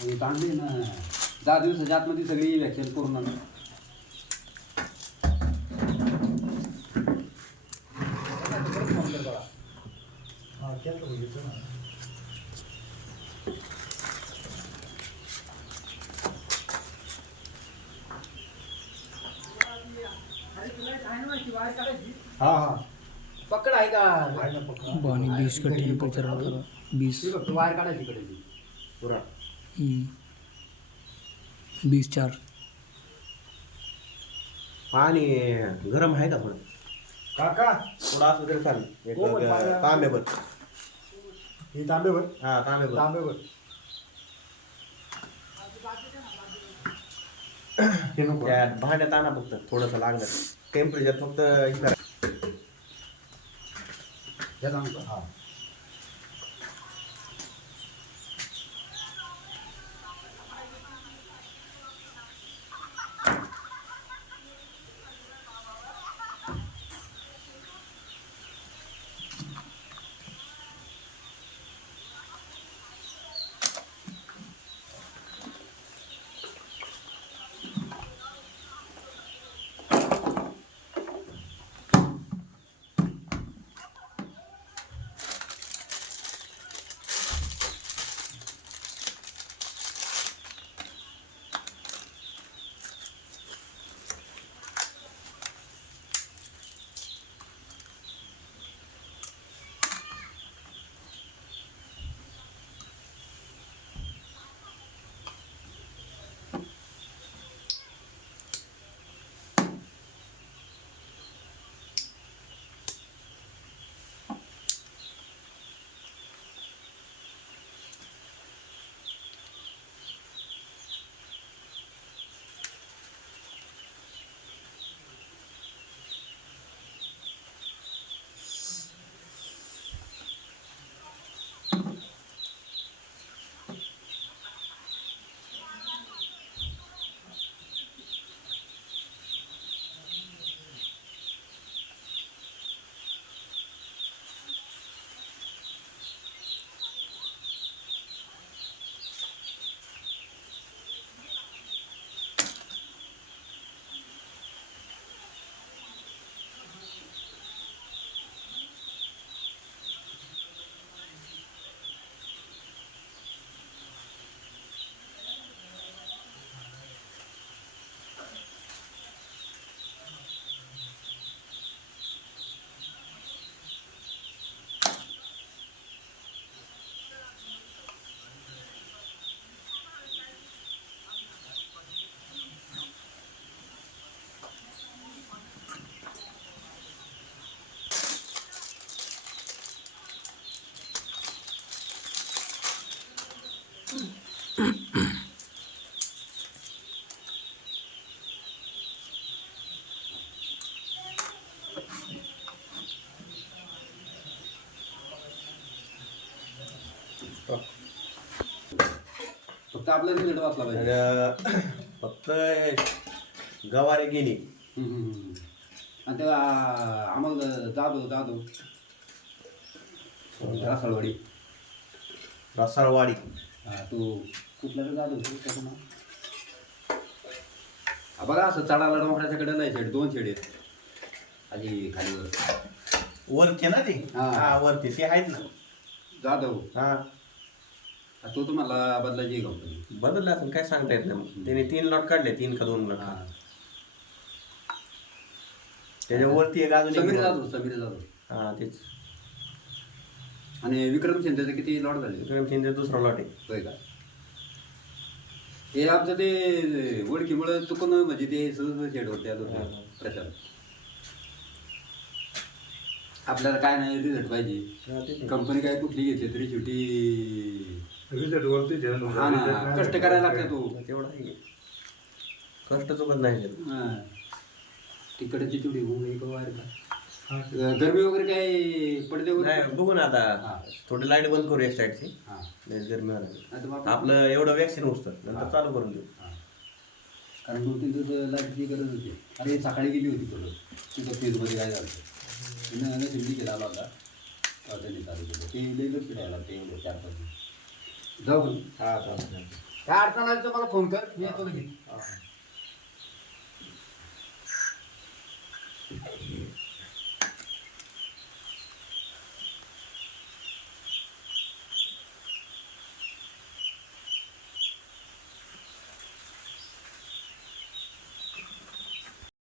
हे चांगली ना 10 दिवसाच्या आतमध्ये सगळी व्हॅक्सिन पूर्ण ना. हाँ हाँ पकड आहे का पानी 20 का टेम्परेचर होता 20 वायर काढायची कडे पुरा 20-4 पाणी गरम आहे का थोडं काका थोडं असं तरी चालेल हो, पण पाणी- तांब्यावर हे तांबेवर हा तांब्यावर तांबेवर हे नको त्या भांड्यात आणा फक्त थोडंसं लागलं टेम्परेचर फक्त हे करा. या सांगतो हाँ फक्त आपला रिझल्ट वाचला पाहिजे. फक्त गवारी गेली आणि ते आम्हाला जाधव रासळवाडी रसाळवाडी तो कुठला तर जाधव होतो त्याचं नाव बघा असं चढायला डोंगराच्या कडे नाही शेड 2 शेड आहेत आधी खालीवर वरती ना ते हा. हा वरती ते आहेत ना जाधव हा तो तुम्हाला बदलायची कंपनी. बदललं असेल काय सांगता येत नाही त्याने 3 लॉट काढले 3 का 2 लॉट त्याच्यावरती एक अजून समीर एक- जाधव हा तेच आणि विक्रम शिंदेचे किती लॉट झाले विक्रम शिंदे दुसरा लॉट आहे होय का. हे आमचं ते ओळखीमुळे चुकून म्हणजे ते सहज शेडवरती आलो होतो प्रचार. आपल्याला काय नाही रिझल्ट हा, पाहिजे तेच ना. कंपनी काय कुठली घेतली तरी शेवटी रिझल्ट वरती हा ना कष्ट करायला लागते तो. तेवढं आहे की. कष्ट चुकत नाही त्यात. तिकडची तेवढी होऊन एक वायर का गरमी वगैरे काय पडते वगैरे नाही बघू ना हा. आता थोडी लाईट बंद करू एक साईडची हा. लयच गरमी व्हायला नाही तर मग लागली. आपलं एवढं वॅक्सिन उचतं नंतर हा. चालू करून देऊ हा. कारण 2-3 दिवस लाईटची गरज होती. अरे सकाळी गेली होती थोडं तिथं फेजमध्ये काय झालं तिनं शिंदी केला आला होता तेव्हा त्यांनी चालू केलं ते लई लक्ष द्यायला लागते एवढं 4-5 दिवस जाऊ पण हा चालतं काय अडचण आली तर मला फोन कर मी येतो लगेच.